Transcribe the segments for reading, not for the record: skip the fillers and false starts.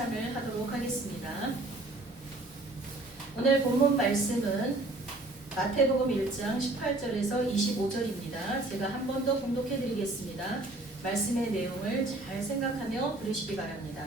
칭찬을 하도록 하겠습니다. 오늘 본문 말씀은 마태복음 1장 18절에서 25절입니다. 제가 한 번 더 봉독해 드리겠습니다. 말씀의 내용을 잘 생각하며 들으시기 바랍니다.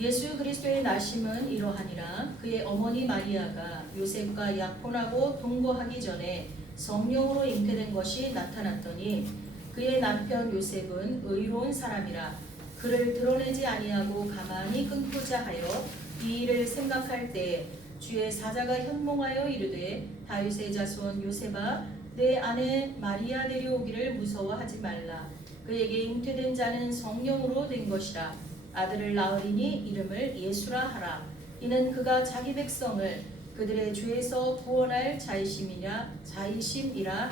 예수 그리스도의 나심은 이러하니라. 그의 어머니 마리아가 요셉과 약혼하고 동거하기 전에 성령으로 잉태된 것이 나타났더니 그의 남편 요셉은 의로운 사람이라 그를 드러내지 아니하고 가만히 끊고자 하여 이 일을 생각할 때 주의 사자가 현몽하여 이르되 다윗의 자손 요셉아 내 아내 마리아 데려오기를 무서워하지 말라. 그에게 잉태된 자는 성령으로 된 것이라. 아들을 낳으리니 이름을 예수라 하라. 이는 그가 자기 백성을 그들의 죄에서 구원할 자이심이라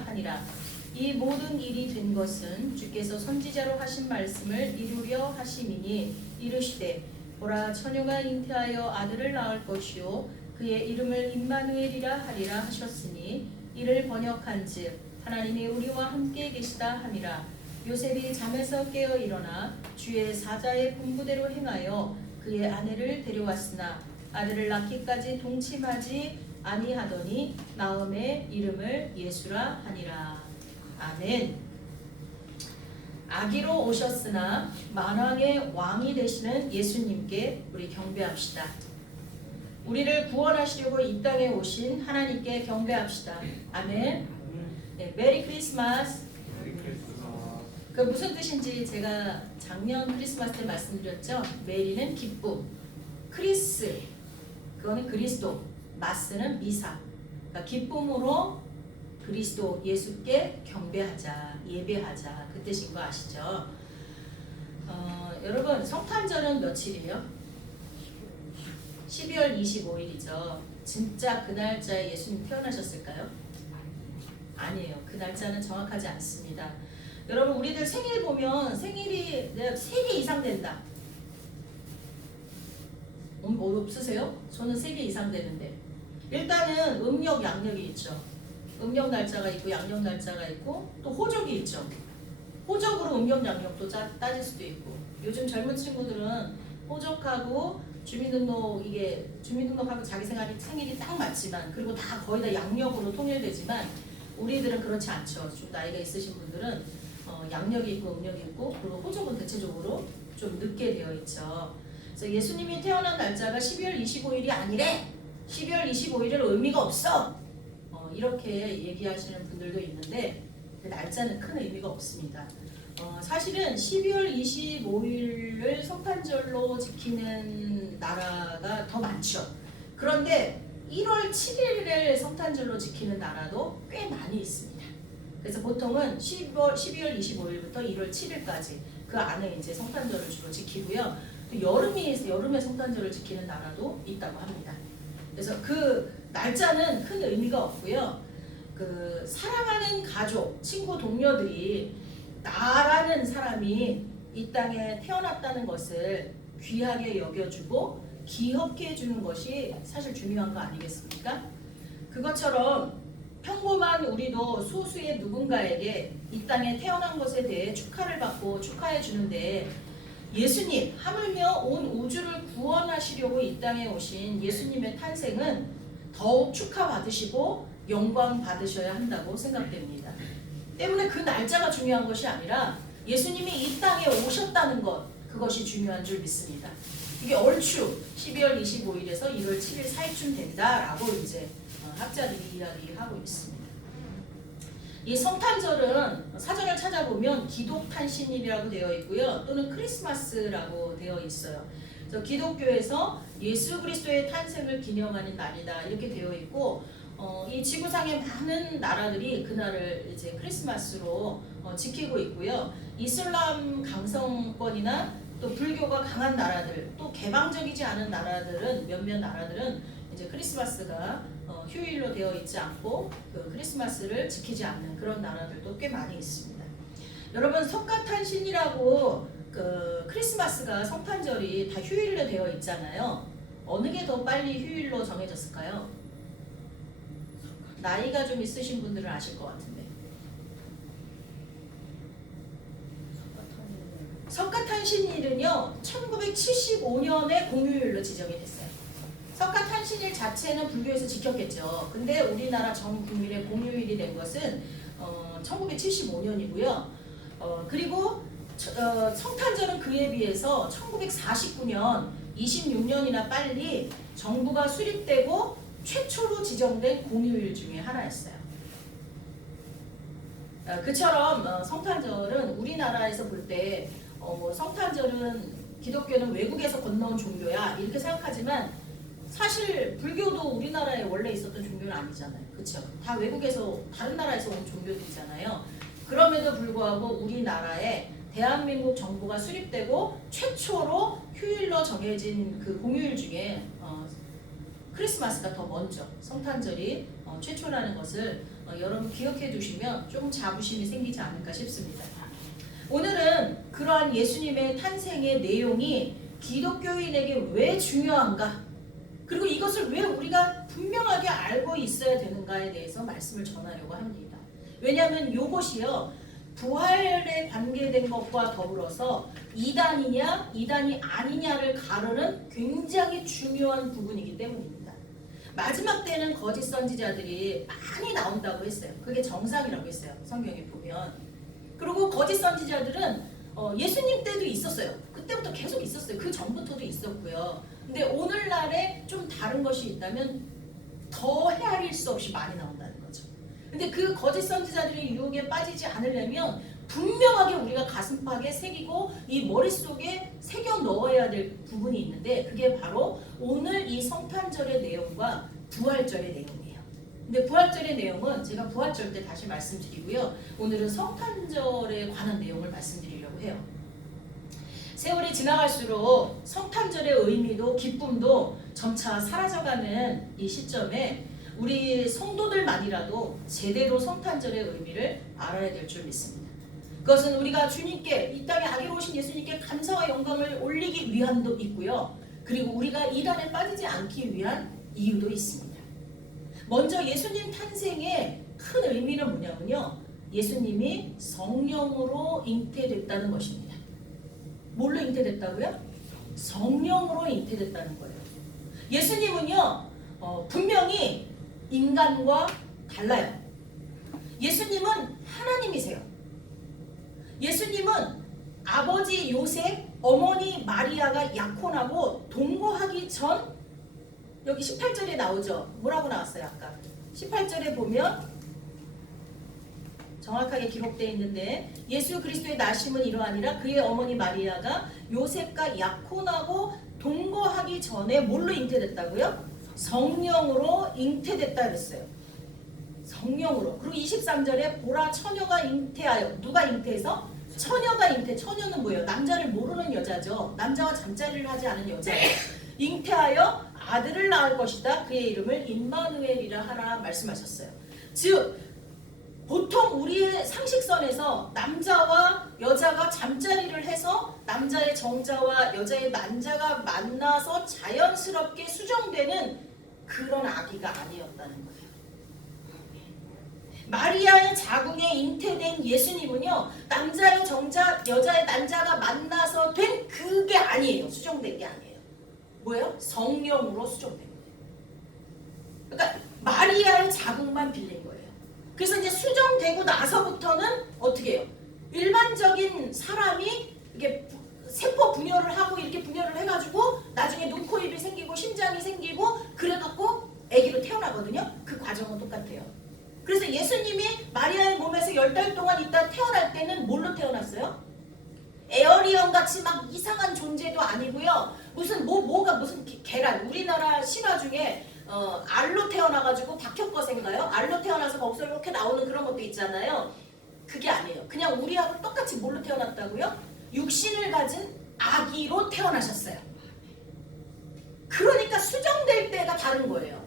하니라. 이 모든 일이 된 것은 주께서 선지자로 하신 말씀을 이루려 하심이니 이르시되 보라 처녀가 잉태하여 아들을 낳을 것이요 그의 이름을 임마누엘이라 하리라 하셨으니 이를 번역한즉 하나님이 우리와 함께 계시다 함이라. 요셉이 잠에서 깨어 일어나 주의 사자의 분부대로 행하여 그의 아내를 데려왔으나 아들을 낳기까지 동침하지 아니하더니 나음의 이름을 예수라 하니라. 아멘. 아기로 오셨으나 만왕의 왕이 되시는 예수님께 우리 경배합시다. 우리를 구원하시려고 이 땅에 오신 하나님께 경배합시다. 아멘. 네, 메리 크리스마스. 그 무슨 뜻인지 제가 작년 크리스마스 때 말씀드렸죠. 메리는 기쁨, 크리스 그거는 그리스도, 마스는 미사. 그러니까 기쁨으로 그리스도 예수께 경배하자, 예배하자 그 뜻인 거 아시죠? 여러분 성탄절은 며칠이에요? 12월 25일이죠. 진짜 그 날짜에 예수님 태어나셨을까요? 아니에요. 그 날짜는 정확하지 않습니다. 여러분 우리들 생일 보면 생일이 내가 3개 이상 된다. 없으세요? 저는 3개 이상 되는데 일단은 음력 양력이 있죠. 음력 날짜가 있고 양력 날짜가 있고 또 호적이 있죠. 호적으로 음력 양력도 따질 수도 있고 요즘 젊은 친구들은 호적하고 주민등록하고 자기 생일이 딱 맞지만 그리고 다 거의 다 양력으로 통일되지만 우리들은 그렇지 않죠. 좀 나이가 있으신 분들은 양력이 있고 음력이 있고 그리고 호적은 대체적으로 좀 늦게 되어 있죠. 그래서 예수님이 태어난 날짜가 12월 25일이 아니래. 12월 25일은 의미가 없어. 이렇게 얘기하시는 분들도 있는데 그 날짜는 큰 의미가 없습니다. 사실은 12월 25일을 성탄절로 지키는 나라가 더 많죠. 그런데 1월 7일을 성탄절로 지키는 나라도 꽤 많이 있습니다. 그래서 보통은 12월 25일부터 1월 7일까지 그 안에 이제 성탄절을 주로 지키고요. 또 여름에 성탄절을 지키는 나라도 있다고 합니다. 그래서 그 날짜는 큰 의미가 없고요. 그 사랑하는 가족, 친구, 동료들이 나라는 사람이 이 땅에 태어났다는 것을 귀하게 여겨주고 기억해 주는 것이 사실 중요한 거 아니겠습니까? 그것처럼 평범한 우리도 소수의 누군가에게 이 땅에 태어난 것에 대해 축하를 받고 축하해 주는데 예수님, 하물며 온 우주를 구원하시려고 이 땅에 오신 예수님의 탄생은 더욱 축하받으시고 영광 받으셔야 한다고 생각됩니다. 때문에 그 날짜가 중요한 것이 아니라 예수님이 이 땅에 오셨다는 것, 그것이 중요한 줄 믿습니다. 이게 얼추 12월 25일에서 1월 7일 사이쯤 된다라고 이제 학자들이 이야기하고 있습니다. 이 성탄절은 사전을 찾아보면 기독탄신일이라고 되어 있고요. 또는 크리스마스라고 되어 있어요. 그래서 기독교에서 예수 그리스도의 탄생을 기념하는 날이다 이렇게 되어 있고 이 지구상의 많은 나라들이 그날을 이제 크리스마스로 지키고 있고요. 이슬람 강성권이나 또 불교가 강한 나라들, 또 개방적이지 않은 나라들은 몇몇 나라들은 이제 크리스마스가 휴일로 되어 있지 않고 그 크리스마스를 지키지 않는 그런 나라들도 꽤 많이 있습니다. 여러분 성가탄신이라고 그 크리스마스가 성탄절이 다 휴일로 되어 있잖아요. 어느 게 더 빨리 휴일로 정해졌을까요? 나이가 좀 있으신 분들은 아실 것 같은데. 성가탄신일은요 1975년에 공휴일 공휴일로 지정이 됐어요. 석가탄신일 자체는 불교에서 지켰겠죠. 근데 우리나라 전 국민의 공휴일이 된 것은 1975년이고요. 그리고 성탄절은 그에 비해서 1949년 26년이나 빨리 정부가 수립되고 최초로 지정된 공휴일 중에 하나였어요. 그처럼 성탄절은 우리나라에서 볼 때 성탄절은 기독교는 외국에서 건너온 종교야 이렇게 생각하지만 사실 불교도 우리나라에 원래 있었던 종교는 아니잖아요. 그렇죠? 다 외국에서 다른 나라에서 온 종교들이잖아요. 그럼에도 불구하고 우리나라에 대한민국 정부가 수립되고 최초로 휴일로 정해진 그 공휴일 중에 크리스마스가 더 먼저 성탄절이 최초라는 것을 여러분 기억해 두시면 조금 자부심이 생기지 않을까 싶습니다. 오늘은 그러한 예수님의 탄생의 내용이 기독교인에게 왜 중요한가, 그리고 이것을 왜 우리가 분명하게 알고 있어야 되는가에 대해서 말씀을 전하려고 합니다. 왜냐하면 이것이요 부활에 관계된 것과 더불어서 이단이냐 이단이 아니냐를 가르는 굉장히 중요한 부분이기 때문입니다. 마지막 때는 거짓 선지자들이 많이 나온다고 했어요. 그게 정상이라고 했어요. 성경에 보면. 그리고 거짓 선지자들은 예수님 때도 있었어요. 그때부터 계속 있었어요. 그 전부터도 있었고요. 근데 오늘날에 좀 다른 것이 있다면 더 헤아릴 수 없이 많이 나온다는 거죠. 근데 그 거짓 선지자들의 유혹에 빠지지 않으려면 분명하게 우리가 가슴팍에 새기고 이 머릿속에 새겨 넣어야 될 부분이 있는데 그게 바로 오늘 이 성탄절의 내용과 부활절의 내용이에요. 근데 부활절의 내용은 제가 부활절 때 다시 말씀드리고요. 오늘은 성탄절에 관한 내용을 말씀드리려고 해요. 세월이 지나갈수록 성탄절의 의미도 기쁨도 점차 사라져가는 이 시점에 우리 성도들만이라도 제대로 성탄절의 의미를 알아야 될 줄 믿습니다. 그것은 우리가 주님께 이 땅에 아기로 오신 예수님께 감사와 영광을 올리기 위함도 있고요. 그리고 우리가 이단에 빠지지 않기 위한 이유도 있습니다. 먼저 예수님 탄생의 큰 의미는 뭐냐면요. 예수님이 성령으로 잉태됐다는 것입니다. 뭘로 잉태됐다고요? 성령으로 잉태됐다는 거예요. 예수님은요 분명히 인간과 달라요. 예수님은 하나님이세요. 예수님은 아버지 요셉, 어머니 마리아가 약혼하고 동거하기 전, 여기 18절에 나오죠. 뭐라고 나왔어요 아까? 18절에 보면 정확하게 기록되어 있는데 예수 그리스도의 나심은 이러하니라 그의 어머니 마리아가 요셉과 약혼하고 동거하기 전에 뭘로 잉태됐다고요? 성령으로 잉태됐다 그랬어요. 성령으로. 그리고 23절에 보라 처녀가 잉태하여, 누가 잉태해서? 처녀가 잉태. 처녀는 뭐예요? 남자를 모르는 여자죠. 남자와 잠자리를 하지 않은 여자예요. 잉태하여 아들을 낳을 것이다. 그의 이름을 임마누엘이라 하라 말씀하셨어요. 즉 보통 우리의 상식선에서 남자와 여자가 잠자리를 해서 남자의 정자와 여자의 난자가 만나서 자연스럽게 수정되는 그런 아기가 아니었다는 거예요. 마리아의 자궁에 잉태된 예수님은요, 남자의 정자, 여자의 난자가 만나서 된 그게 아니에요. 수정된 게 아니에요. 뭐예요? 성령으로 수정된 거예요. 그러니까 마리아의 자궁만 빌린 거예요. 그래서 이제 수정되고 나서부터는 어떻게 해요? 일반적인 사람이 이게 세포 분열을 하고 이렇게 분열을 해가지고 나중에 눈, 코, 입이 생기고 심장이 생기고 그래갖고 아기로 태어나거든요. 그 과정은 똑같아요. 그래서 예수님이 마리아의 몸에서 10달 동안 있다 태어날 때는 뭘로 태어났어요? 에어리언 같이 막 이상한 존재도 아니고요. 뭐가 무슨 계란. 우리나라 신화 중에 알로 태어나가지고 박혁거세인가요? 알로 태어나서 거기서 이렇게 나오는 그런 것도 있잖아요. 그게 아니에요. 그냥 우리하고 똑같이 뭘로 태어났다고요? 육신을 가진 아기로 태어나셨어요. 그러니까 수정될 때가 다른 거예요.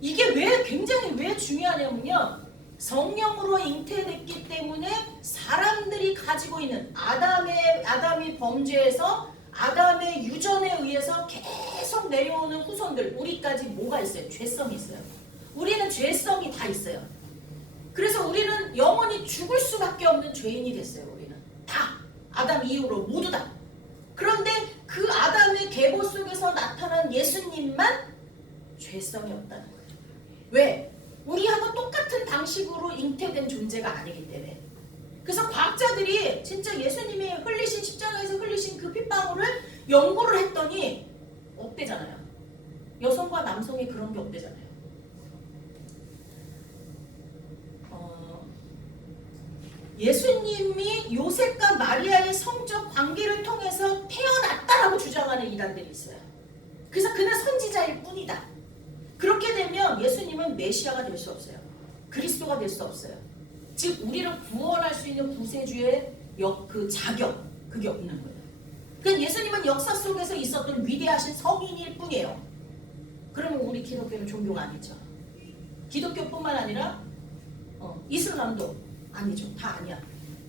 이게 굉장히 왜 중요하냐면요. 성령으로 잉태됐기 때문에 사람들이 가지고 있는 아담이 범죄해서 아담의 유전에 의해서 계속 내려오는 후손들, 우리까지 뭐가 있어요? 죄성이 있어요. 우리는 죄성이 다 있어요. 그래서 우리는 영원히 죽을 수밖에 없는 죄인이 됐어요. 우리는 다 아담 이후로 모두 다. 그런데 그 아담의 계보 예수님만 죄성이 없다는 거죠. 왜? 우리하고 똑같은 방식으로 잉태된 존재가 아니기 때문에. 그래서 과학자들이 진짜 예수님이 흘리신 십자가에서 흘리신 그 핏방울을 연구를 했더니 없대잖아요. 여성과 남성이 그런 게 없대잖아요. 예수님이 요셉과 마리아의 성적 관계를 통해서 태어났다라고 주장하는 이단들이 있어요. 그래서 그는 선지자일 뿐이다. 그렇게 되면 예수님은 메시아가 될 수 없어요. 그리스도가 될 수 없어요. 즉 우리를 구원할 수 있는 구세주의 그 자격, 그게 없는 거예요. 그러니까 예수님은 역사 속에서 있었던 위대하신 성인일 뿐이에요. 그러면 우리 기독교는 종교가 아니죠. 기독교뿐만 아니라 이슬람도 아니죠. 다 아니야.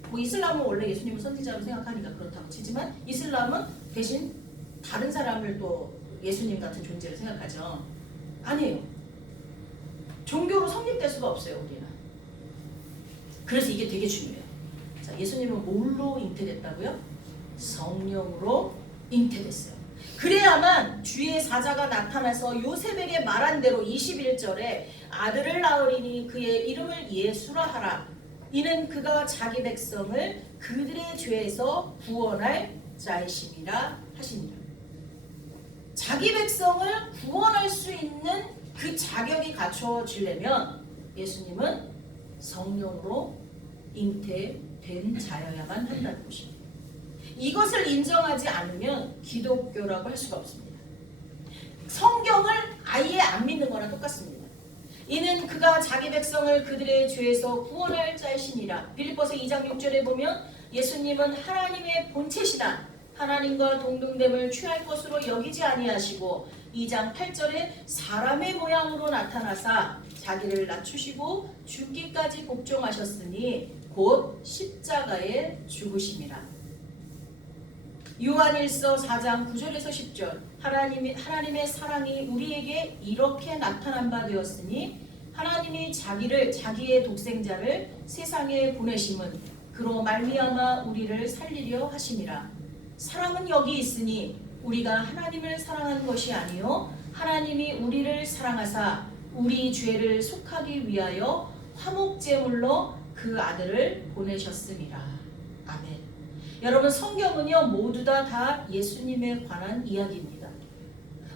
뭐 이슬람은 원래 예수님을 선지자로 생각하니까 그렇다고 치지만 이슬람은 대신 다른 사람을 또 예수님 같은 존재를 생각하죠. 아니에요. 종교로 성립될 수가 없어요. 우리는. 그래서 이게 되게 중요해요. 자, 예수님은 뭘로 잉태됐다고요? 성령으로 잉태됐어요. 그래야만 주의 사자가 나타나서 요셉에게 말한 대로 21절에 아들을 낳으리니 그의 이름을 예수라 하라. 이는 그가 자기 백성을 그들의 죄에서 구원할 자이심이라 하시니라. 자기 백성을 구원할 수 있는 그 자격이 갖춰지려면 예수님은 성령으로 잉태된 자여야만 한다는 것입니다. 이것을 인정하지 않으면 기독교라고 할 수가 없습니다. 성경을 아예 안 믿는 거랑 똑같습니다. 이는 그가 자기 백성을 그들의 죄에서 구원할 자이시니라. 빌립보서 2장 6절에 보면 예수님은 하나님의 본체시나 하나님과 동등됨을 취할 것으로 여기지 아니하시고 2장 8절에 사람의 모양으로 나타나사 자기를 낮추시고 죽기까지 복종하셨으니 곧 십자가에 죽으심이라. 요한일서 4장 9절에서 10절 하나님의 사랑이 우리에게 이렇게 나타난 바 되었으니 하나님이 자기의 독생자를 세상에 보내심은 그로 말미암아 우리를 살리려 하심이라. 사랑은 여기 있으니 우리가 하나님을 사랑한 것이 아니요 하나님이 우리를 사랑하사 우리 죄를 속하기 위하여 화목제물로 그 아들을 보내셨음이라. 아멘. 여러분 성경은요 모두 다 예수님에 관한 이야기입니다.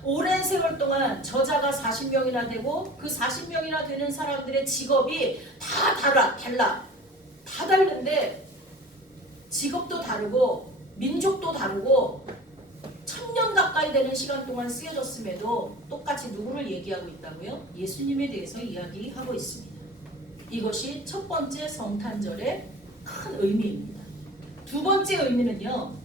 오랜 세월 동안 저자가 40명이나 되고 그 40명이나 되는 사람들의 직업이 다 달라. 다 다른데 직업도 다르고 민족도 다르고 1000년 가까이 되는 시간 동안 쓰여졌음에도 똑같이 누구를 얘기하고 있다고요? 예수님에 대해서 이야기하고 있습니다. 이것이 첫 번째 성탄절의 큰 의미입니다. 두 번째 의미는요.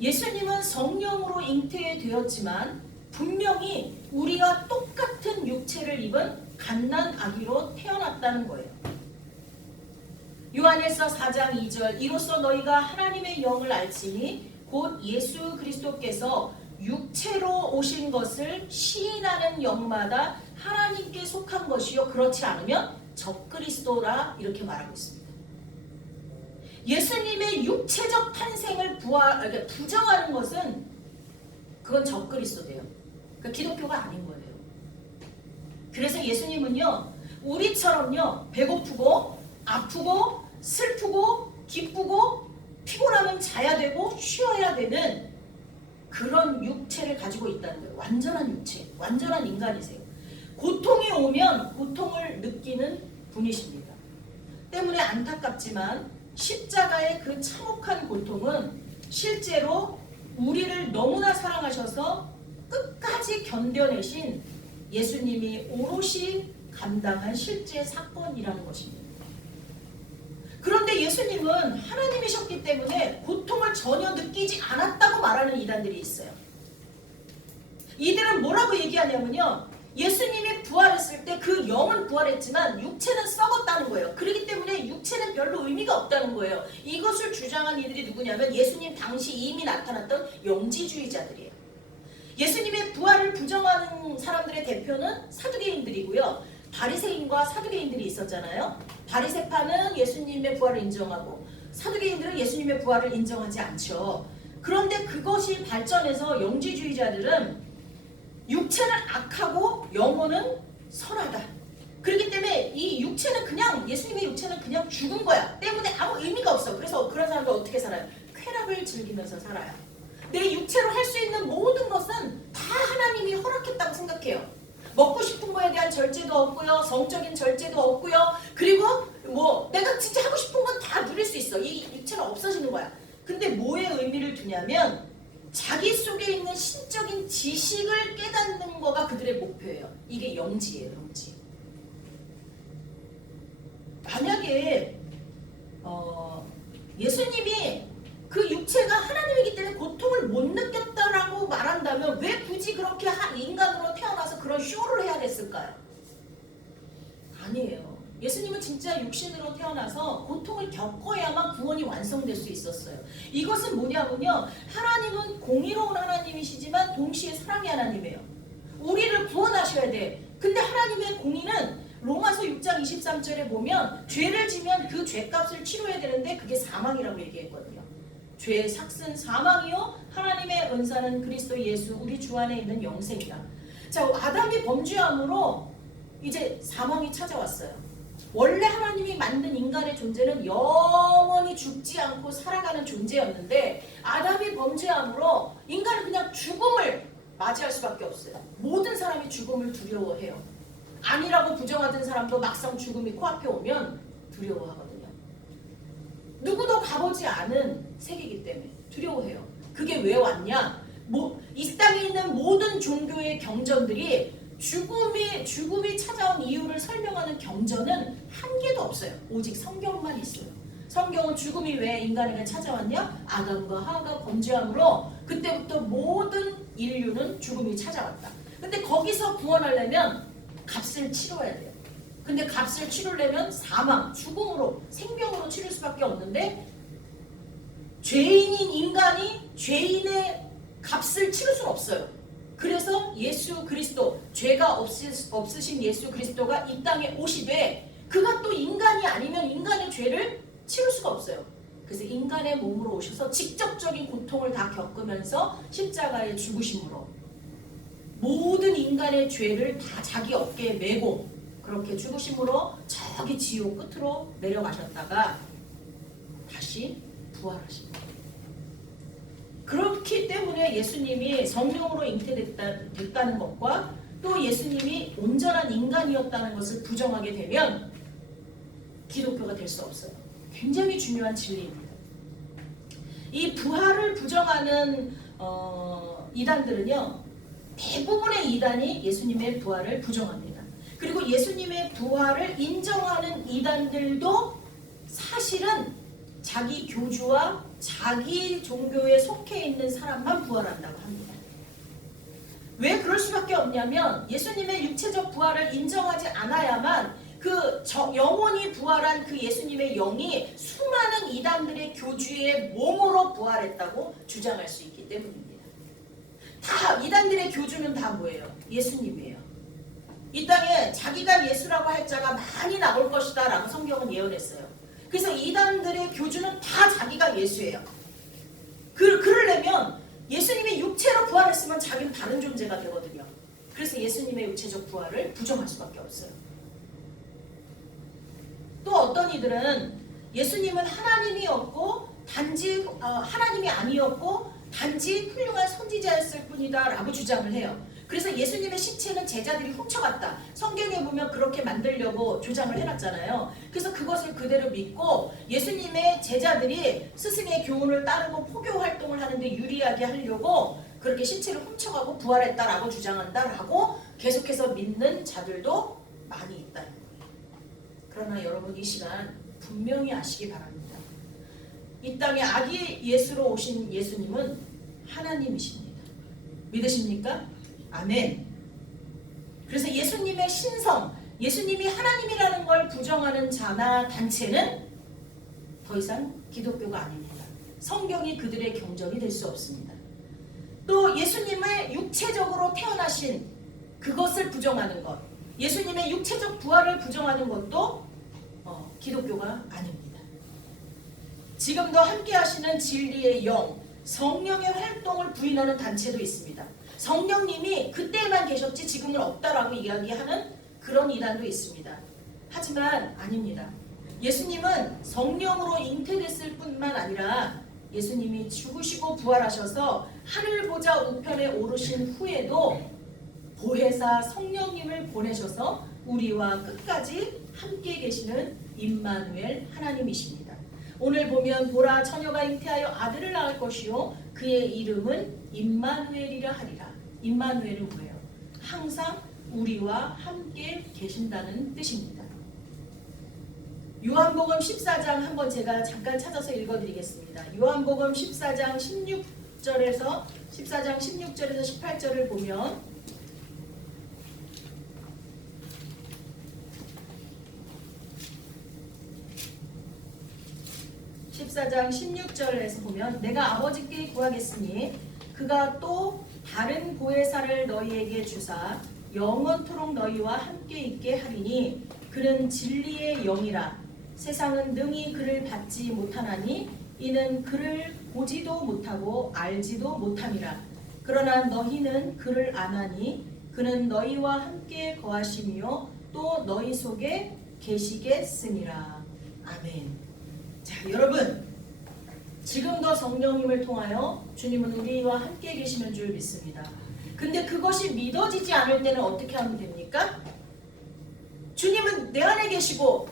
예수님은 성령으로 잉태되었지만 분명히 우리와 똑같은 육체를 입은 갓난 아기로 태어났다는 거예요. 요한일서 4장 2절 이로써 너희가 하나님의 영을 알지니 곧 예수 그리스도께서 육체로 오신 것을 시인하는 영마다 하나님께 속한 것이요 그렇지 않으면 적그리스도라 이렇게 말하고 있습니다. 예수님의 육체적 탄생을 부정하는 것은 그건 적그리스도예요. 그러니까 기독교가 아닌 거예요. 그래서 예수님은요 우리처럼요 배고프고 아프고 슬프고 기쁘고 피곤하면 자야 되고 쉬어야 되는 그런 육체를 가지고 있다는 거예요. 완전한 육체, 완전한 인간이세요. 고통이 오면 고통을 느끼는 분이십니다. 때문에 안타깝지만 십자가의 그 참혹한 고통은 실제로 우리를 너무나 사랑하셔서 끝까지 견뎌내신 예수님이 오롯이 감당한 실제 사건이라는 것입니다. 그런데 예수님은 하나님이셨기 때문에 고통을 전혀 느끼지 않았다고 말하는 이단들이 있어요. 이들은 뭐라고 얘기하냐면요. 예수님이 부활했을 때 그 영은 부활했지만 육체는 썩었다는 거예요. 그렇기 때문에 육체는 별로 의미가 없다는 거예요. 이것을 주장한 이들이 누구냐면 예수님 당시 이미 나타났던 영지주의자들이에요. 예수님의 부활을 부정하는 사람들의 대표는 사두개인들이고요. 바리새인과 사두개인들이 있었잖아요. 바리새파는 예수님의 부활을 인정하고 사두개인들은 예수님의 부활을 인정하지 않죠. 그런데 그것이 발전해서 영지주의자들은 육체는 악하고 영혼은 선하다. 그렇기 때문에 이 육체는 그냥 예수님의 육체는 그냥 죽은 거야. 때문에 아무 의미가 없어. 그래서 그런 사람들 어떻게 살아요? 쾌락을 즐기면서 살아요. 내 육체로 할 수 있는 모든 것은 다 하나님이 허락했다고 생각해요. 먹고 싶은 거에 대한 절제도 없고요. 성적인 절제도 없고요. 그리고 뭐 내가 진짜 하고 싶은 건 다 누릴 수 있어. 이 육체는 없어지는 거야. 근데 뭐에 의미를 두냐면 자기 속에 있는 신적인 지식을 깨닫는 거가 그들의 목표예요. 이게 영지예요. 영지. 만약에 예수님이 그 육체가 하나님이기 때문에 고통을 못 느꼈다라고 말한다면 왜 굳이 그렇게 인간으로 태어나서 그런 쇼를 해야 됐을까요? 아니에요. 예수님은 진짜 육신으로 태어나서 고통을 겪어야만 구원이 완성될 수 있었어요. 이것은 뭐냐면요. 하나님은 공의로운 하나님이시지만 동시에 사랑의 하나님이에요. 우리를 구원하셔야 돼. 근데 하나님의 공의는 로마서 6장 23절에 보면 죄를 지면 그 죄값을 치러야 되는데 그게 사망이라고 얘기했거든요. 죄의 삭은 사망이요 하나님의 은사는 그리스도 예수 우리 주 안에 있는 영생이다. 자, 아담이 범죄함으로 이제 사망이 찾아왔어요. 원래 하나님이 만든 인간의 존재는 영원히 죽지 않고 살아가는 존재였는데 아담이 범죄함으로 인간은 그냥 죽음을 맞이할 수밖에 없어요. 모든 사람이 죽음을 두려워해요. 아니라고 부정하던 사람도 막상 죽음이 코앞에 오면 두려워하거든요. 누구도 가보지 않은 세계이기 때문에 두려워해요. 그게 왜 왔냐? 이 땅에 있는 모든 종교의 경전들이 죽음이 찾아온 이유를 설명하는 경전은 한 개도 없어요. 오직 성경만 있어요. 성경은 죽음이 왜 인간에게 찾아왔냐? 아담과 하와가 범죄함으로 그때부터 모든 인류는 죽음이 찾아왔다. 근데 거기서 구원하려면 값을 치러야 돼요. 근데 값을 치르려면 사망, 죽음으로, 생명으로 치를 수밖에 없는데 죄인인 인간이 죄인의 값을 치를 수는 없어요. 그래서 예수 그리스도, 죄가 없으신 예수 그리스도가 이 땅에 오시되 그가 또 인간이 아니면 인간의 죄를 치를 수가 없어요. 그래서 인간의 몸으로 오셔서 직접적인 고통을 다 겪으면서 십자가에 죽으심으로 모든 인간의 죄를 다 자기 어깨에 메고 그렇게 죽으심으로 저기 지옥 끝으로 내려가셨다가 다시 부활하십니다. 그렇기 때문에 예수님이 성령으로 잉태됐다는 것과 또 예수님이 온전한 인간이었다는 것을 부정하게 되면 기독교가 될 수 없어요. 굉장히 중요한 진리입니다. 이 부활을 부정하는 이단들은요. 대부분의 이단이 예수님의 부활을 부정합니다. 그리고 예수님의 부활을 인정하는 이단들도 사실은 자기 교주와 자기 종교에 속해 있는 사람만 부활한다고 합니다. 왜 그럴 수밖에 없냐면 예수님의 육체적 부활을 인정하지 않아야만 그 영원히 부활한 그 예수님의 영이 수많은 이단들의 교주의 몸으로 부활했다고 주장할 수 있기 때문입니다. 다 이단들의 교주는 다 뭐예요? 예수님이에요. 이 땅에 자기가 예수라고 할 자가 많이 나올 것이다 라고 성경은 예언했어요. 그래서 이단들의 교주는 다 자기가 예수예요. 그러려면 예수님이 육체로 부활했으면 자기는 다른 존재가 되거든요. 그래서 예수님의 육체적 부활을 부정할 수밖에 없어요. 또 어떤 이들은 예수님은 하나님이었고 단지 하나님이 아니었고 단지 훌륭한 선지자였을 뿐이다 라고 주장을 해요. 그래서 예수님의 시체는 제자들이 훔쳐갔다. 성경에 보면 그렇게 만들려고 조장을 해놨잖아요. 그래서 그것을 그대로 믿고 예수님의 제자들이 스승의 교훈을 따르고 포교 활동을 하는데 유리하게 하려고 그렇게 시체를 훔쳐가고 부활했다라고 주장한다라고 계속해서 믿는 자들도 많이 있다는 거예요. 그러나 여러분 이 시간 분명히 아시기 바랍니다. 이 땅에 아기 예수로 오신 예수님은 하나님이십니다. 믿으십니까? 아멘. 그래서 예수님의 신성, 예수님이 하나님이라는 걸 부정하는 자나 단체는 더 이상 기독교가 아닙니다. 성경이 그들의 경전이 될 수 없습니다. 또 예수님의 육체적으로 태어나신 그것을 부정하는 것, 예수님의 육체적 부활을 부정하는 것도 기독교가 아닙니다. 지금도 함께 하시는 진리의 영, 성령의 활동을 부인하는 단체도 있습니다. 성령님이 그때만 계셨지 지금은 없다라고 이야기하는 그런 이단도 있습니다. 하지만 아닙니다. 예수님은 성령으로 잉태됐을 뿐만 아니라 예수님이 죽으시고 부활하셔서 하늘 보좌 우편에 오르신 후에도 보혜사 성령님을 보내셔서 우리와 끝까지 함께 계시는 임마누엘 하나님이십니다. 오늘 보면 보라 처녀가 잉태하여 아들을 낳을 것이요 그의 이름은 임마누엘이라 하리라. 임마누엘은 뭐예요? 항상 우리와 함께 계신다는 뜻입니다. 요한복음 14장 한번 제가 잠깐 찾아서 읽어드리겠습니다. 요한복음 14장 16절에서 18절을 보면 내가 아버지께 구하겠으니 그가 또 다른 보혜사를 너희에게 주사 영원토록 너희와 함께 있게 하리니 그는 진리의 영이라. 세상은 능히 그를 받지 못하나니 이는 그를 보지도 못하고 알지도 못함이라. 그러나 너희는 그를 아나니 그는 너희와 함께 거하시며 또 너희 속에 계시겠으니라. 아멘. 자, 여러분, 지금도 성령님을 통하여 주님은 우리와 함께 계시는 줄 믿습니다. 근데 그것이 믿어지지 않을 때는 어떻게 하면 됩니까? 주님은 내 안에 계시고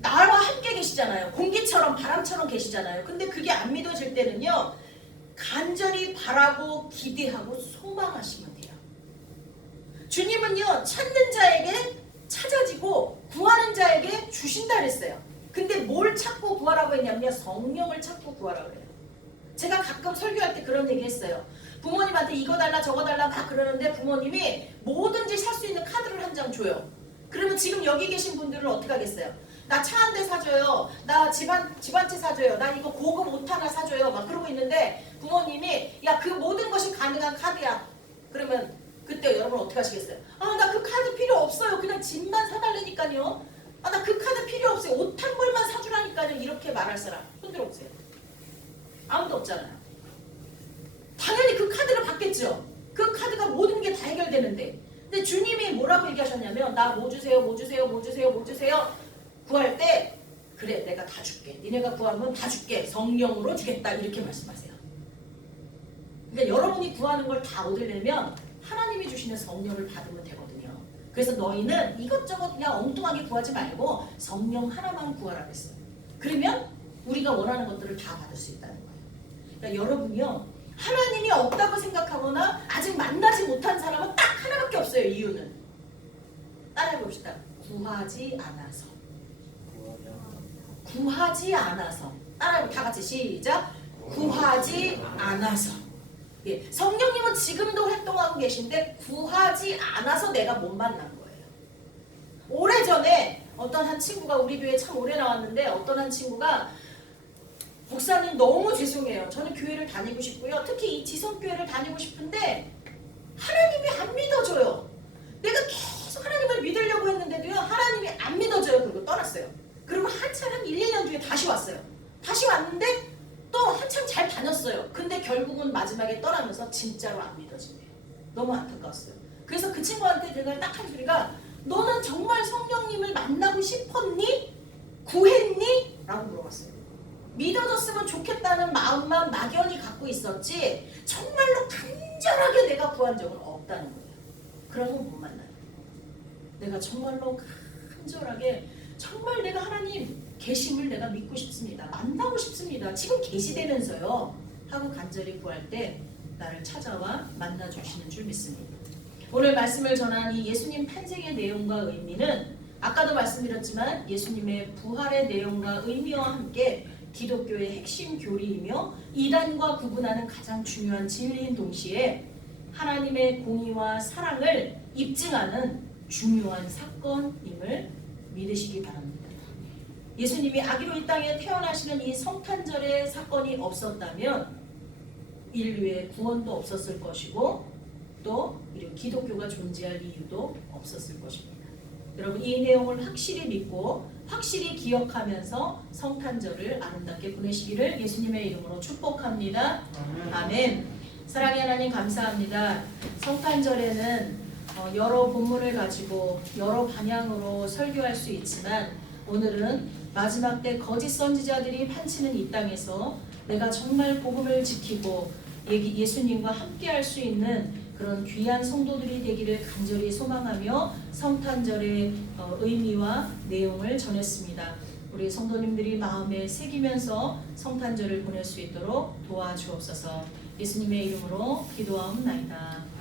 나와 함께 계시잖아요. 공기처럼 바람처럼 계시잖아요. 근데 그게 안 믿어질 때는요, 간절히 바라고 기대하고 소망하시면 돼요. 주님은요, 찾는 자에게 찾아지고 구하는 자에게 주신다 그랬어요. 근데 뭘 찾고 구하라고 했냐면요, 성령을 찾고 구하라고 해요. 제가 가끔 설교할 때 그런 얘기 했어요. 부모님한테 이거 달라 저거 달라 막 그러는데 부모님이 뭐든지 살 수 있는 카드를 한 장 줘요. 그러면 지금 여기 계신 분들은 어떻게 하겠어요? 나 차 한 대 사줘요. 나 집 한 채 사줘요. 나 이거 고급 옷 하나 사줘요. 막 그러고 있는데 부모님이 야, 그 모든 것이 가능한 카드야. 그러면 그때 여러분 어떻게 하시겠어요? 아, 나 그 카드 필요 없어요. 그냥 집만 사달라니까요. 아, 나 그 카드 필요 없어요. 옷 한 벌만 사주라니까요. 이렇게 말할 사람 손 들어보세요. 아무도 없잖아요. 당연히 그 카드를 받겠죠. 그 카드가 모든 게 다 해결되는데. 근데 주님이 뭐라고 얘기하셨냐면 나 뭐 주세요, 뭐 주세요, 뭐 주세요, 뭐 주세요 구할 때 그래 내가 다 줄게. 니네가 구하면 다 줄게. 성령으로 주겠다. 이렇게 말씀하세요. 그러니까 여러분이 구하는 걸 다 얻으려면 하나님이 주시는 성령을 받으면 되거든요. 그래서 너희는 이것저것 그냥 엉뚱하게 구하지 말고 성령 하나만 구하라 그랬어요. 그러면 우리가 원하는 것들을 다 받을 수 있다는 거예요. 그러니까 여러분이요, 하나님이 없다고 생각하거나 아직 만나지 못한 사람은 딱 하나밖에 없어요. 이유는 따라해봅시다. 구하지 않아서. 구하지 않아서. 따라해보 다 같이 시작. 구하지 않아서. 예, 성령님은 지금도 활동하고 계신데 구하지 않아서 내가 못 만난 거예요. 오래전에 어떤 한 친구가 우리 교회에 참 오래 나왔는데 어떤 한 친구가 목사님 너무 죄송해요. 저는 교회를 다니고 싶고요. 특히 이 지성교회를 다니고 싶은데 하나님이 안 믿어줘요. 내가 계속 하나님을 믿으려고 했는데도요. 하나님이 안 믿어줘요. 그리고 떠났어요. 그리고 한참 한 1, 2년 뒤에 다시 왔어요. 다시 왔는데 또 한참 잘 다녔어요. 근데 결국은 마지막에 떠나면서 진짜로 안 믿어지네요. 너무 안타까웠어요. 그래서 그 친구한테 제가 딱 한 소리가 너는 정말 성령님을 만나고 싶었니? 구했니? 라고 물어봤어요. 믿어줬으면 좋겠다는 마음만 막연히 갖고 있었지 정말로 간절하게 내가 구한 적은 없다는 거예요. 그러면 못 만나요. 내가 정말로 간절하게 정말 내가 하나님 계심을 내가 믿고 싶습니다. 만나고 싶습니다. 지금 계시되면서요 하고 간절히 구할 때 나를 찾아와 만나주시는 줄 믿습니다. 오늘 말씀을 전한 이 예수님 탄생의 내용과 의미는 아까도 말씀드렸지만 예수님의 부활의 내용과 의미와 함께 기독교의 핵심 교리이며 이단과 구분하는 가장 중요한 진리인 동시에 하나님의 공의와 사랑을 입증하는 중요한 사건임을 믿으시기 바랍니다. 예수님이 아기로 이 땅에 태어나시는 이 성탄절의 사건이 없었다면 인류의 구원도 없었을 것이고 또 기독교가 존재할 이유도 없었을 것입니다. 여러분 이 내용을 확실히 믿고 확실히 기억하면서 성탄절을 아름답게 보내시기를 예수님의 이름으로 축복합니다. 아멘. 사랑의 하나님 감사합니다. 성탄절에는 여러 본문을 가지고 여러 방향으로 설교할 수 있지만 오늘은 마지막 때 거짓 선지자들이 판치는 이 땅에서 내가 정말 복음을 지키고 예수님과 함께할 수 있는 그런 귀한 성도들이 되기를 간절히 소망하며 성탄절의 의미와 내용을 전했습니다. 우리 성도님들이 마음에 새기면서 성탄절을 보낼 수 있도록 도와주옵소서. 예수님의 이름으로 기도하옵나이다.